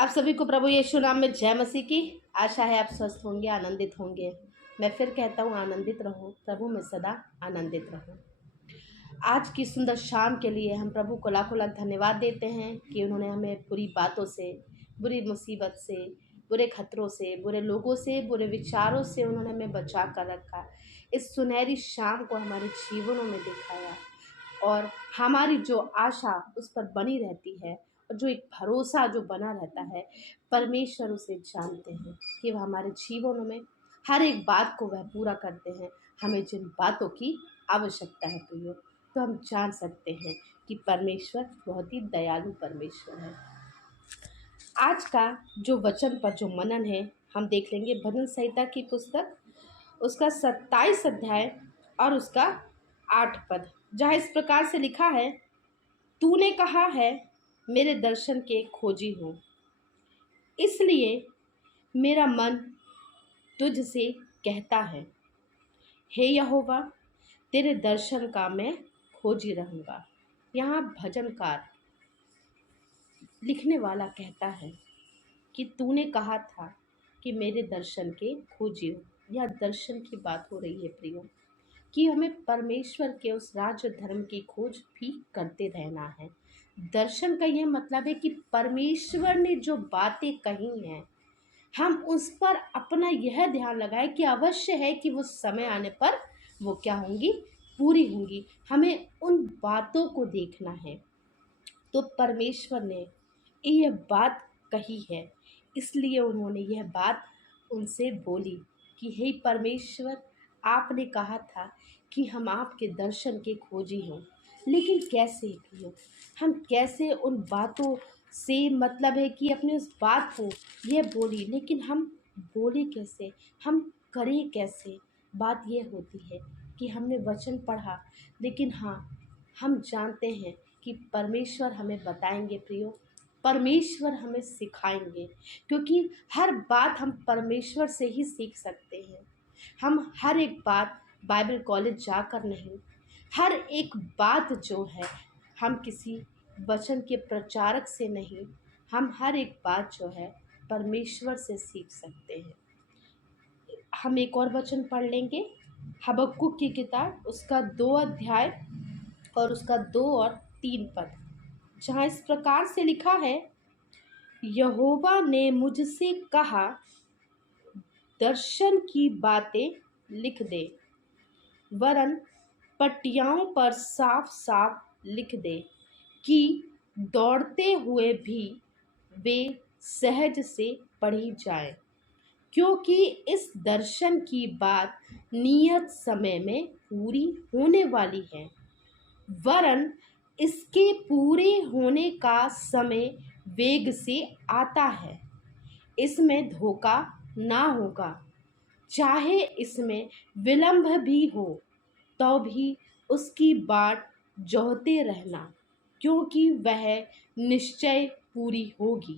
आप सभी को प्रभु यीशु नाम में जय मसीह की। आशा है आप स्वस्थ होंगे, आनंदित होंगे। मैं फिर कहता हूँ आनंदित रहो, प्रभु में सदा आनंदित रहो। आज की सुंदर शाम के लिए हम प्रभु को लाखों लाख धन्यवाद देते हैं कि उन्होंने हमें बुरी बातों से, बुरी मुसीबत से, बुरे खतरों से, बुरे लोगों से, बुरे विचारों से उन्होंने हमें बचा कर रखा। इस सुनहरी शाम को हमारे जीवनों में दिखाया और हमारी जो आशा उस पर बनी रहती है और जो एक भरोसा जो बना रहता है, परमेश्वर उसे जानते हैं कि वह हमारे जीवनों में हर एक बात को वह पूरा करते हैं। हमें जिन बातों की आवश्यकता है प्रियो, तो हम जान सकते हैं कि परमेश्वर बहुत ही दयालु परमेश्वर है। आज का जो वचन पर जो मनन है, हम देख लेंगे भजन संहिता की पुस्तक, उसका 27 अध्याय और उसका 8 पद, जहाँ इस प्रकार से लिखा है, तूने कहा है मेरे दर्शन के खोजी हो, इसलिए मेरा मन तुझसे कहता है, हे यहोवा तेरे दर्शन का मैं खोजी रहूँगा। यहाँ भजनकार लिखने वाला कहता है कि तूने कहा था कि मेरे दर्शन के खोजी हो। यह दर्शन की बात हो रही है प्रियो, कि हमें परमेश्वर के उस राज्य धर्म की खोज भी करते रहना है। दर्शन का यह मतलब है कि परमेश्वर ने जो बातें कही हैं, हम उस पर अपना यह ध्यान लगाएं कि अवश्य है कि वो समय आने पर वो क्या होंगी, पूरी होंगी। हमें उन बातों को देखना है। तो परमेश्वर ने यह बात कही है, इसलिए उन्होंने यह बात उनसे बोली कि हे परमेश्वर, आपने कहा था कि हम आपके दर्शन के खोजी हों। लेकिन कैसे किए, हम कैसे उन बातों से, मतलब है कि अपने उस बात को यह बोली, लेकिन हम बोले कैसे, हम करें कैसे। बात यह होती है कि हमने वचन पढ़ा, लेकिन हाँ, हम जानते हैं कि परमेश्वर हमें बताएंगे प्रियो, परमेश्वर हमें सिखाएंगे, क्योंकि हर बात हम परमेश्वर से ही सीख सकते हैं। हम हर एक बात बाइबल कॉलेज जाकर नहीं, हर एक बात जो है हम किसी वचन के प्रचारक से नहीं, हम हर एक बात जो है परमेश्वर से सीख सकते हैं। हम एक और वचन पढ़ लेंगे, हबक्कुक की किताब, उसका 2 अध्याय और उसका 2 और 3 पद, जहाँ इस प्रकार से लिखा है, यहोवा ने मुझसे कहा, दर्शन की बातें लिख दे, वरन पटियाओं पर साफ साफ लिख दे कि दौड़ते हुए भी वे सहज से पढ़ी जाए, क्योंकि इस दर्शन की बात नियत समय में पूरी होने वाली है, वरन इसके पूरे होने का समय वेग से आता है। इसमें धोखा ना होगा, चाहे इसमें विलंब भी हो तो भी उसकी बाट जोहते रहना, क्योंकि वह निश्चय पूरी होगी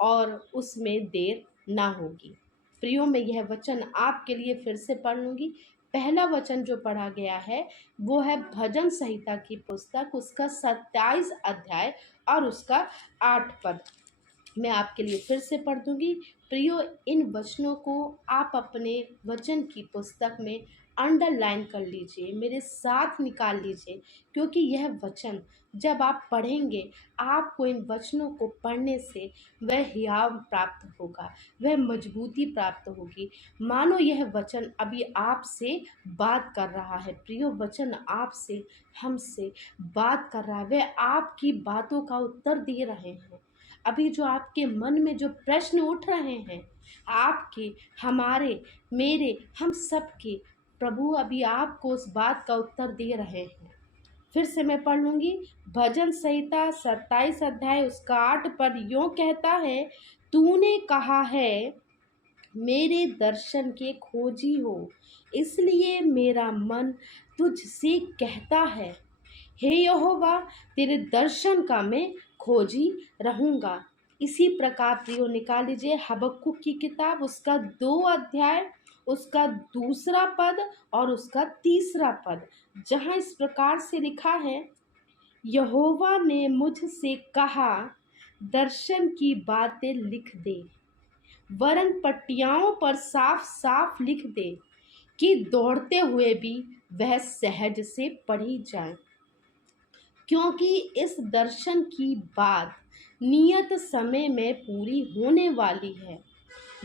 और उसमें देर ना होगी। प्रियो, मैं यह वचन आपके लिए फिर से पढ़ लूँगी। पहला वचन जो पढ़ा गया है वो है भजन संहिता की पुस्तक, उसका 27 अध्याय और उसका 8 पद। मैं आपके लिए फिर से पढ़ दूंगी। प्रियो, इन वचनों को आप अपने वचन की पुस्तक में अंडरलाइन कर लीजिए, मेरे साथ निकाल लीजिए, क्योंकि यह वचन जब आप पढ़ेंगे, आपको इन वचनों को पढ़ने से वह हियाव प्राप्त होगा, वह मजबूती प्राप्त होगी। मानो यह वचन अभी आपसे बात कर रहा है। प्रियो, वचन आपसे, हमसे बात कर रहा है, वह आपकी बातों का उत्तर दे रहे हैं। अभी जो आपके मन में जो प्रश्न उठ रहे हैं, आपके, हमारे, मेरे, हम सब के, प्रभु अभी आपको उस बात का उत्तर दे रहे हैं। फिर से मैं पढ़ लूँगी। भजन संहिता 27 अध्याय उसका 8 पद यूँ कहता है, तूने कहा है मेरे दर्शन के खोजी हो, इसलिए मेरा मन तुझसे कहता है, हे यहोवा तेरे दर्शन का मैं खोजी रहूँगा। इसी प्रकार प्रियो निकाल लीजिए हबक्कुक की किताब, उसका 2 अध्याय, उसका 2 पद और उसका 3 पद, जहाँ इस प्रकार से लिखा है, यहोवा ने मुझसे कहा, दर्शन की बातें लिख दे, वरन पटियाओं पर साफ साफ लिख दे कि दौड़ते हुए भी वह सहज से पढ़ी जाए। क्योंकि इस दर्शन की बात नियत समय में पूरी होने वाली है,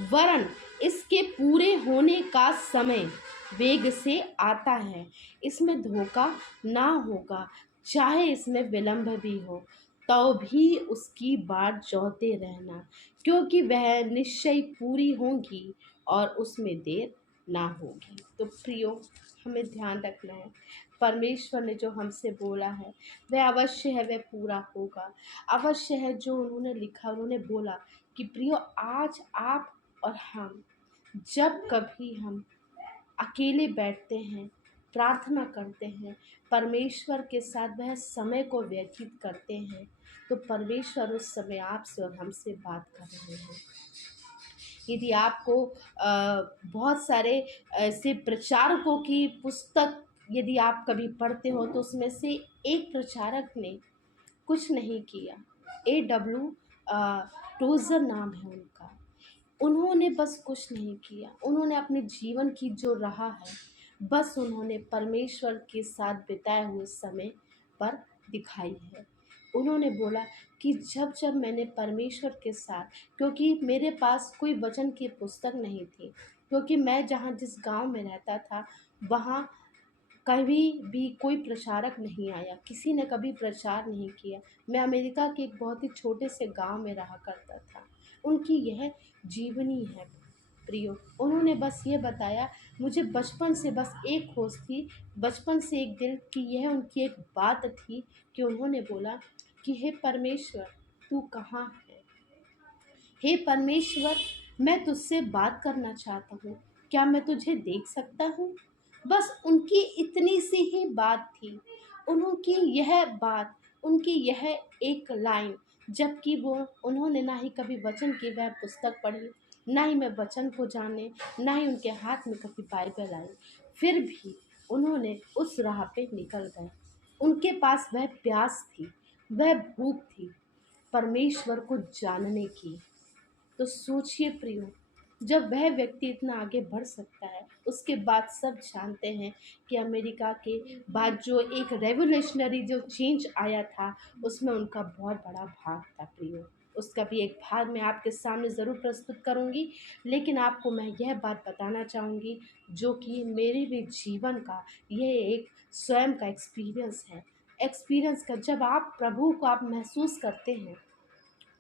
वरन इसके पूरे होने का समय वेग से आता है। इसमें धोखा ना होगा, चाहे इसमें विलंब भी हो, तो भी उसकी बाट जोहते रहना, क्योंकि वह निश्चय पूरी होगी और उसमें देर ना होगी। तो प्रियो, हमें ध्यान रखना है, परमेश्वर ने जो हमसे बोला है वह अवश्य है, वह पूरा होगा। अवश्य है जो उन्होंने लिखा, उन्होंने बोला कि प्रियो, आज आप और हम जब कभी हम अकेले बैठते हैं, प्रार्थना करते हैं, परमेश्वर के साथ वह समय को व्यतीत करते हैं, तो परमेश्वर उस समय आपसे और हमसे बात कर रहे हैं। यदि आपको बहुत सारे ऐसे प्रचारकों की पुस्तक यदि आप कभी पढ़ते हो, तो उसमें से एक प्रचारक ने कुछ नहीं किया, A.W. टोज़र नाम है उनका। उन्होंने बस कुछ नहीं किया, उन्होंने अपने जीवन की जो राह है, बस उन्होंने परमेश्वर के साथ बिताए हुए समय पर दिखाई है। उन्होंने बोला कि जब जब मैंने परमेश्वर के साथ, क्योंकि मेरे पास कोई वचन की पुस्तक नहीं थी, क्योंकि मैं जहाँ जिस गांव में रहता था वहाँ कभी भी कोई प्रचारक नहीं आया, किसी ने कभी प्रचार नहीं किया। मैं अमेरिका के एक बहुत ही छोटे से गांव में रहा करता था। उनकी यह जीवनी है प्रियो। उन्होंने बस ये बताया, मुझे बचपन से बस एक खोज थी, बचपन से एक दिल की, यह उनकी एक बात थी कि उन्होंने बोला कि हे परमेश्वर, तू कहाँ है? हे परमेश्वर, मैं तुझसे बात करना चाहता हूँ, क्या मैं तुझे देख सकता हूँ? बस उनकी इतनी सी ही बात थी, उनकी यह बात, उनकी यह एक लाइन, जबकि वो उन्होंने ना ही कभी वचन की वह पुस्तक पढ़ी, ना ही मैं वचन को जाने, ना ही उनके हाथ में कभी बाइबल आई, फिर भी उन्होंने उस राह पे निकल गए। उनके पास वह प्यास थी, वह भूख थी परमेश्वर को जानने की। तो सोचिए प्रियो, जब वह व्यक्ति इतना आगे बढ़ सकता है, उसके बाद सब जानते हैं कि अमेरिका के बाद जो एक रेवोल्यूशनरी जो चेंज आया था, उसमें उनका बहुत बड़ा भाग था प्रियो। उसका भी एक भाग मैं आपके सामने ज़रूर प्रस्तुत करूंगी, लेकिन आपको मैं यह बात बताना चाहूँगी जो कि मेरे भी जीवन का यह एक स्वयं का एक्सपीरियंस है। एक्सपीरियंस का जब आप प्रभु को आप महसूस करते हैं,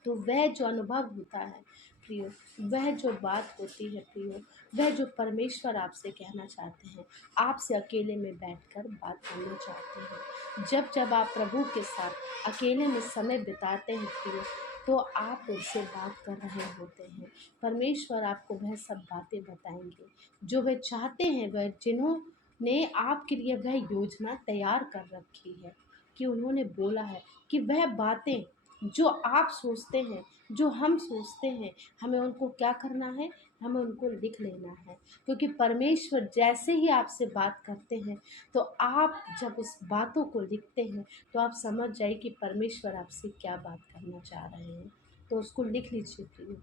तो वह जो अनुभव होता है प्रियो, वह जो बात होती है प्रियो, वह जो परमेश्वर आपसे कहना चाहते हैं, आपसे अकेले में बैठकर बात करना चाहते हैं। जब जब आप प्रभु के साथ अकेले में समय बिताते हैं प्रियो, तो आप उनसे बात कर रहे होते हैं। परमेश्वर आपको वह सब बातें बताएंगे जो वह चाहते हैं, वह जिन्होंने आपके लिए वह योजना तैयार कर रखी है, कि उन्होंने बोला है कि वह बातें जो आप सोचते हैं, जो हम सोचते हैं, हमें उनको क्या करना है, हमें उनको लिख लेना है। क्योंकि परमेश्वर जैसे ही आपसे बात करते हैं, तो आप जब उस बातों को लिखते हैं, तो आप समझ जाइए कि परमेश्वर आपसे क्या बात करना चाह रहे हैं। तो उसको लिख लीजिए प्रिय,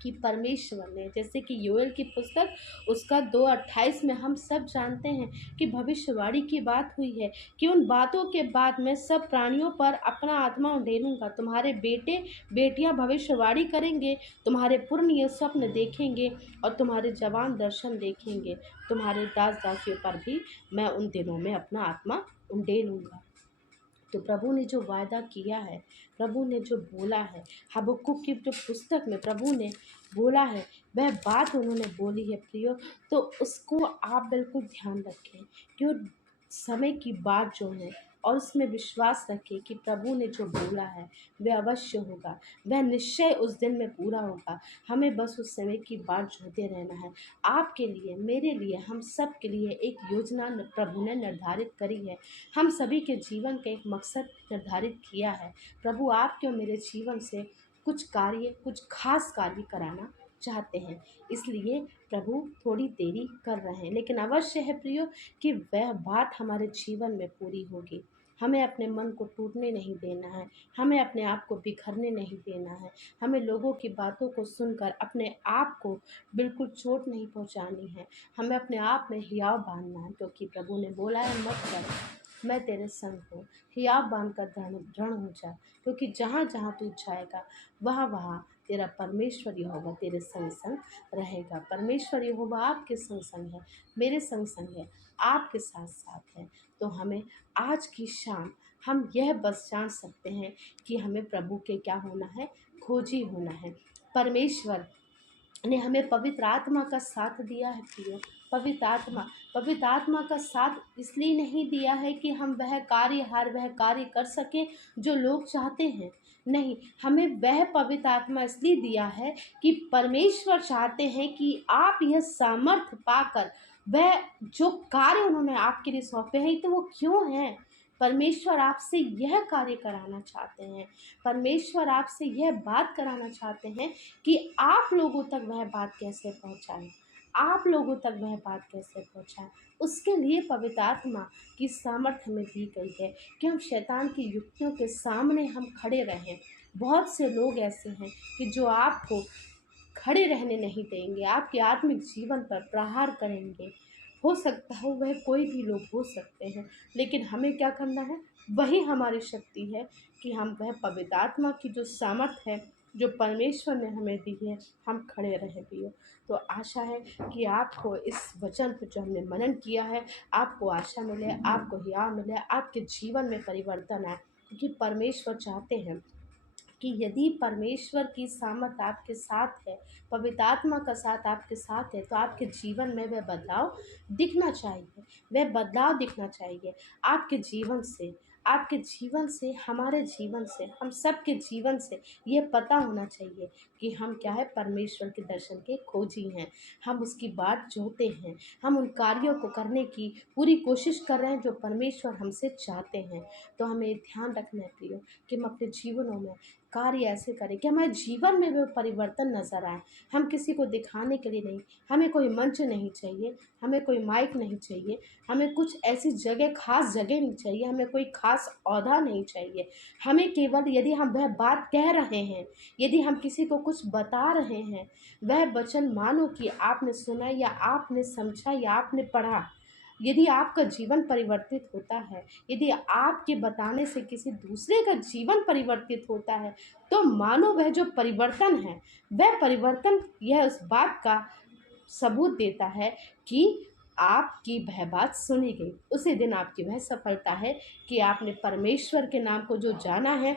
कि परमेश्वर ने, जैसे कि योएल की पुस्तक उसका 2:28 में हम सब जानते हैं कि भविष्यवाणी की बात हुई है कि उन बातों के बाद मैं सब प्राणियों पर अपना आत्मा उंडेलूंगा, तुम्हारे बेटे बेटियां भविष्यवाणी करेंगे, तुम्हारे पुरनिये स्वप्न देखेंगे और तुम्हारे जवान दर्शन देखेंगे, तुम्हारे दास दासियों पर भी मैं उन दिनों में अपना आत्मा उंडेलूंगा। तो प्रभु ने जो वायदा किया है, प्रभु ने जो बोला है, हबक्कुक की जो पुस्तक में प्रभु ने बोला है, वह बात उन्होंने बोली है प्रियो, तो उसको आप बिल्कुल ध्यान रखें। क्यों? समय की बात जो है, और उसमें विश्वास रखें कि प्रभु ने जो बोला है वह अवश्य होगा, वह निश्चय उस दिन में पूरा होगा। हमें बस उस समय की बाट जोहते रहना है। आपके लिए, मेरे लिए, हम सब के लिए एक योजना प्रभु ने निर्धारित करी है। हम सभी के जीवन का एक मकसद निर्धारित किया है। प्रभु आपके और मेरे जीवन से कुछ कार्य, कुछ खास कार्य कराना चाहते हैं, इसलिए प्रभु थोड़ी देरी कर रहे हैं, लेकिन अवश्य है प्रियो कि वह बात हमारे जीवन में पूरी होगी। हमें अपने मन को टूटने नहीं देना है, हमें अपने आप को बिखरने नहीं देना है, हमें लोगों की बातों को सुनकर अपने आप को बिल्कुल चोट नहीं पहुंचानी है। हमें अपने आप में हियाव बांधना है, क्योंकि प्रभु ने बोला है, मत कर, मैं तेरे संग हूँ। हियाव बांध कर दृढ़ दृढ़ हो जा, क्योंकि जहाँ जहाँ तू जाएगा वहाँ वहाँ तेरा परमेश्वर यहोवा तेरे संग संग रहेगा। परमेश्वर यहोवा आपके संग संग है, मेरे संग संग है, आपके साथ साथ है। तो हमें आज की शाम हम यह बस जान सकते हैं कि हमें प्रभु के क्या होना है, खोजी होना है। परमेश्वर ने हमें पवित्र आत्मा का साथ दिया है प्रियो। पवित्र आत्मा का साथ इसलिए नहीं दिया है कि हम वह कार्य कर सकें जो लोग चाहते हैं। नहीं, हमें वह पवित्र आत्मा इसलिए दिया है कि परमेश्वर चाहते हैं कि आप यह सामर्थ पाकर वह जो कार्य उन्होंने आपके लिए सौंपे हैं, तो वो क्यों हैं? परमेश्वर आपसे यह कार्य कराना चाहते हैं। परमेश्वर आपसे यह बात कराना चाहते हैं कि आप लोगों तक वह बात कैसे पहुंचाएं, आप लोगों तक वह बात कैसे पहुंचाएं। उसके लिए पवित्र आत्मा की सामर्थ हमें दी गई है कि हम शैतान की युक्तियों के सामने हम खड़े रहें। बहुत से लोग ऐसे हैं कि जो आपको खड़े रहने नहीं देंगे, आपके आत्मिक जीवन पर प्रहार करेंगे। हो सकता हो वह कोई भी लोग हो सकते हैं, लेकिन हमें क्या करना है, वही हमारी शक्ति है कि हम वह पवित्र आत्मा की जो सामर्थ है, जो परमेश्वर ने हमें दी है, हम खड़े रहे पियो। तो आशा है कि आपको इस वचन पर जो हमने मनन किया है, आपको आशा मिले, आपको हियाव मिले, आपके जीवन में परिवर्तन आए, क्योंकि परमेश्वर चाहते हैं कि यदि परमेश्वर की सामर्थ आपके साथ है, पवित्र आत्मा का साथ आपके साथ है, तो आपके जीवन में वह बदलाव दिखना चाहिए। वह बदलाव दिखना चाहिए आपके जीवन से, आपके जीवन से, हमारे जीवन से, हम सबके जीवन से ये पता होना चाहिए कि हम क्या है, परमेश्वर के दर्शन के खोजी हैं। हम उसकी बाट जोहते हैं, हम उन कार्यों को करने की पूरी कोशिश कर रहे हैं जो परमेश्वर हमसे चाहते हैं। तो हमें ध्यान रखना है प्रियो कि हम अपने जीवनों में कार्य ऐसे करें कि हमारे जीवन में वो परिवर्तन नज़र आए। हम किसी को दिखाने के लिए नहीं, हमें कोई मंच नहीं चाहिए, हमें कोई माइक नहीं चाहिए, हमें कुछ ऐसी जगह, खास जगह नहीं चाहिए, हमें कोई खास ओहदा नहीं चाहिए। हमें केवल यदि हम वह बात कह रहे हैं, यदि हम किसी को कुछ बता रहे हैं, वह वचन मानो कि आपने सुना या आपने समझा या आपने पढ़ा, यदि आपका जीवन परिवर्तित होता है, यदि आपके बताने से किसी दूसरे का जीवन परिवर्तित होता है, तो मानो वह जो परिवर्तन है, वह परिवर्तन यह उस बात का सबूत देता है कि आपकी वह बात सुनी गई। उसी दिन आपकी वह सफलता है कि आपने परमेश्वर के नाम को जो जाना है,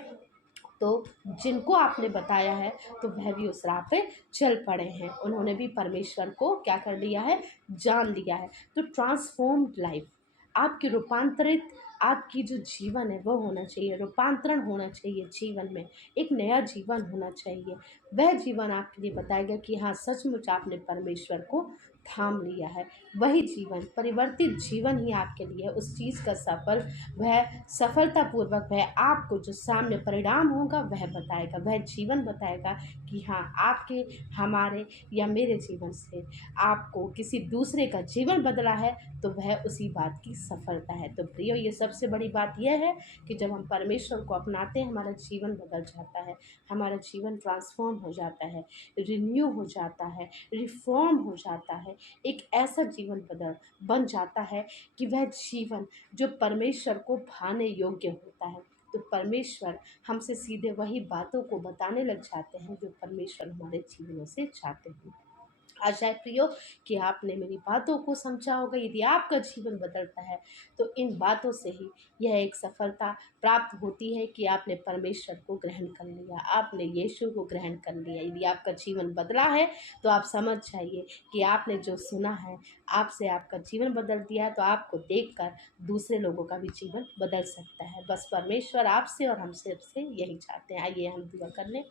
तो जिनको आपने बताया है तो वह भी उस राह पे चल पड़े हैं, उन्होंने भी परमेश्वर को क्या कर लिया है, जान लिया है। तो ट्रांसफॉर्म्ड लाइफ, आपकी रूपांतरित, आपकी जो जीवन है वो होना चाहिए, रूपांतरण होना चाहिए जीवन में, एक नया जीवन होना चाहिए। वह जीवन आपके लिए बताएगा कि हाँ, सचमुच आपने परमेश्वर को थाम लिया है। वही जीवन, परिवर्तित जीवन ही आपके लिए उस चीज़ का सफल, वह सफलतापूर्वक वह आपको जो सामने परिणाम होगा वह बताएगा, वह जीवन बताएगा कि हाँ, आपके, हमारे या मेरे जीवन से आपको किसी दूसरे का जीवन बदला है, तो वह उसी बात की सफलता है। तो प्रियो, ये सबसे बड़ी बात यह है कि जब हम परमेश्वर को अपनाते हैं, हमारा जीवन बदल जाता है, हमारा जीवन ट्रांसफॉर्म हो जाता है, रिन्यू हो जाता है, रिफॉर्म हो जाता है, एक ऐसा जीवन बन जाता है कि वह जीवन जो परमेश्वर को भाने योग्य होता है। तो परमेश्वर हमसे सीधे वही बातों को बताने लग जाते हैं जो परमेश्वर हमारे जीवनों से चाहते हैं। आशा है प्रियो कि आपने मेरी बातों को समझा होगा। यदि आपका जीवन बदलता है तो इन बातों से ही यह एक सफलता प्राप्त होती है कि आपने परमेश्वर को ग्रहण कर लिया, आपने यीशु को ग्रहण कर लिया। यदि आपका जीवन बदला है तो आप समझ जाइए कि आपने जो सुना है, आपसे आपका जीवन बदल दिया है, तो आपको देखकर दूसरे लोगों का भी जीवन बदल सकता है। बस परमेश्वर आपसे और हमसे यही चाहते हैं। आइए हम दुआ कर लें।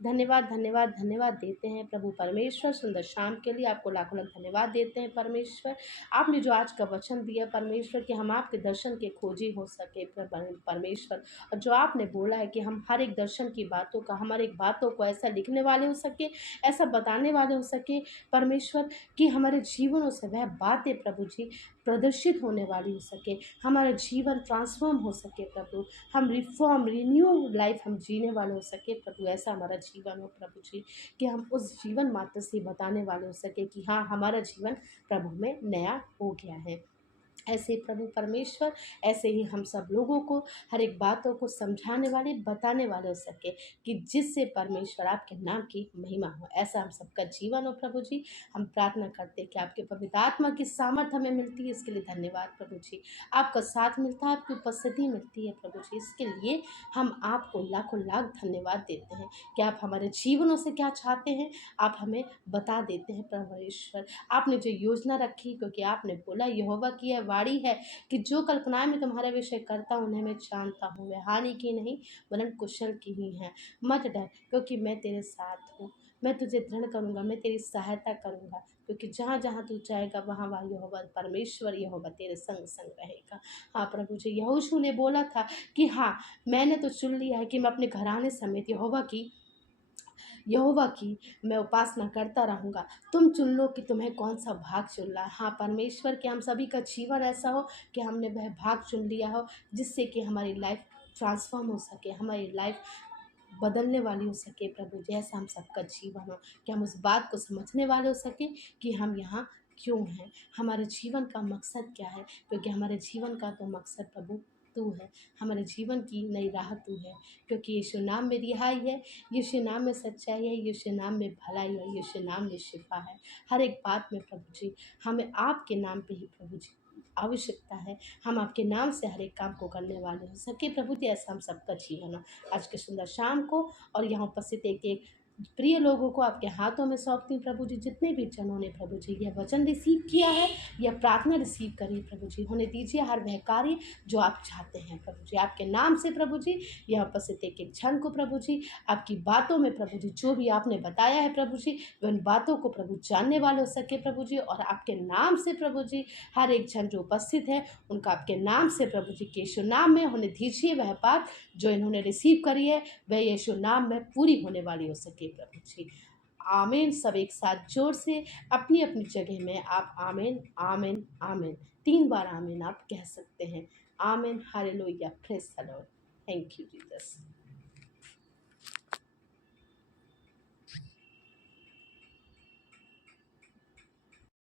धन्यवाद, धन्यवाद, धन्यवाद देते हैं प्रभु परमेश्वर, सुंदर शाम के लिए आपको लाखों लाख धन्यवाद देते हैं परमेश्वर। आपने जो आज का वचन दिया परमेश्वर कि हम आपके दर्शन के खोजी हो सके परमेश्वर, और जो आपने बोला है कि हम हर एक दर्शन की बातों का, हर एक बातों को ऐसा लिखने वाले हो सके, ऐसा बताने वाले हो सके परमेश्वर, कि हमारे जीवनों से वह बातें प्रभु जी प्रदर्शित होने वाली हो सके, हमारा जीवन ट्रांसफॉर्म हो सके प्रभु, हम रिफॉर्म रिन्यू लाइफ हम जीने वाले हो सके प्रभु, ऐसा हमारा जीवन हो प्रभु जी, कि हम उस जीवन मात्र से बताने वाले हो सके कि हाँ, हमारा जीवन प्रभु में नया हो गया है। ऐसे ही प्रभु परमेश्वर, ऐसे ही हम सब लोगों को हर एक बातों को समझाने वाले, बताने वाले हो सके, कि जिससे परमेश्वर आपके नाम की महिमा हो। ऐसा हम सबका जीवन हो प्रभु जी। हम प्रार्थना करते हैं कि आपके पवित्र आत्मा की सामर्थ हमें मिलती है, इसके लिए धन्यवाद प्रभु जी। आपका साथ मिलता है, आपकी उपस्थिति मिलती है प्रभु जी, इसके लिए हम आपको लाखों लाख धन्यवाद देते हैं कि आप हमारे जीवनों से क्या चाहते हैं, आप हमें बता देते हैं परमेश्वर। आपने जो योजना रखी, क्योंकि आपने बोला यहोवा की यह वाणी है कि जो कल्पनाएं मैं तुम्हारे विषय करता हूँ उन्हें मैं जानता हूँ, वे हानि की नहीं वरन कुशल की ही हैं। मत डर, क्योंकि मैं तेरे साथ हूँ। मैं तुझे दृढ़ करूँगा, मैं तेरी सहायता करूँगा, क्योंकि जहाँ जहाँ तू जाएगा वहाँ वहाँ यहोवा परमेश्वर यहोवा तेरे संग संग रहेगा। हाँ प्रभु जी, यहोशू ने बोला था कि हाँ, मैंने तो चुन लिया है कि मैं अपने घराने समेत यहोवा की मैं उपासना करता रहूँगा। तुम चुन लो कि तुम्हें कौन सा भाग चुनना है। हाँ परमेश्वर, कि हम सभी का जीवन ऐसा हो कि हमने वह भाग चुन लिया हो, जिससे कि हमारी लाइफ ट्रांसफॉर्म हो सके, हमारी लाइफ बदलने वाली हो सके प्रभु जी। ऐसा हम सबका जीवन हो कि हम उस बात को समझने वाले हो सके कि हम यहाँ क्यों हैं, हमारे जीवन का मकसद क्या है, क्योंकि हमारे जीवन का तो मकसद प्रभु तू है, हमारे जीवन की नई राह तू है। क्योंकि यीशु नाम में रिहाई है, यीशु नाम में सच्चाई है, यीशु नाम में भलाई है, यीशु नाम में शिफा है। हर एक बात में प्रभु जी हमें आपके नाम पे ही प्रभु जी आवश्यकता है। हम आपके नाम से हर एक काम को करने वाले हो सके प्रभु जी। ऐसा हम सबका जीवन हो। आज के सुंदर शाम को और यहाँ उपस्थित एक एक प्रिय लोगों को आपके हाथों में सौंपती हूँ प्रभु जी। जितने भी जनों ने प्रभु जी यह वचन रिसीव किया है, यह प्रार्थना रिसीव करी प्रभु जी, होने दीजिए हर वह कार्य जो आप चाहते हैं प्रभु जी। आपके नाम से प्रभु जी यहाँ उपस्थित एक एक क्षण को प्रभु जी आपकी बातों में प्रभु जी जो भी आपने बताया है प्रभु जी, वे उन बातों को प्रभु जानने वाले हो सके प्रभु जी। और आपके नाम से प्रभु जी हर एक जन जो उपस्थित है उनका आपके नाम से प्रभु जी के यीशु नाम में होने दीजिए वह बात जो इन्होंने रिसीव करी है, वह यीशु नाम में पूरी होने वाली हो सके प्रभु जी। आमीन। सब एक साथ जोर से अपनी अपनी जगह में आप आमीन आमीन आमीन 3 बार आमीन आप कह सकते हैं। आमीन, hallelujah, praise the Lord. Thank you Jesus.